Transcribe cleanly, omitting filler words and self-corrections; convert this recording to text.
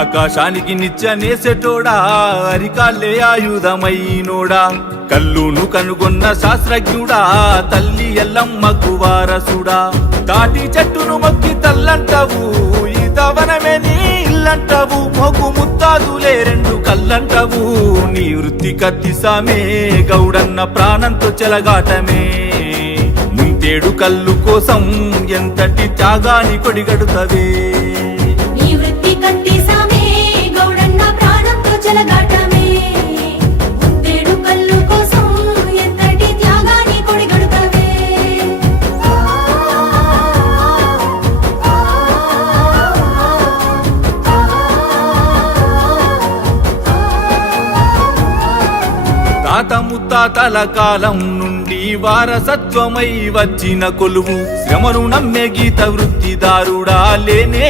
ఆకాశానికి నిత్యనేసెటోడా అరికాళ్ళే ఆయుధమైనోడా కల్లును కనుగొన్న శాస్త్రజ్ఞుడా తల్లి ఎల్లమ్మకు వారసుడా తాటి చెట్టును మొక్కి తల్లంటవు ఈతవనమే నీ ఇల్లంటవు మొగు ముత్తాదులే రెండు కల్లంటవు నీ వృత్తి కత్తిసామే గౌడన్న ప్రాణంతో చెలగాటమే ముంతేడు కల్లు కోసం ఎంతటి త్యాగాని కొడిగడుతవే నీ వృత్తి కత్తిసామే గౌడన్న ప్రాణంతో చెలగాటమే ముంతేడు కల్లు కోసం ఎంతటి త్యాగాని కొడిగడుతవే తాత ముత్తాతల కాలం నుండి వారసత్వమై వచ్చిన కొలువు శ్రమను నమ్మే గీత వృత్తిదారుడా లేనే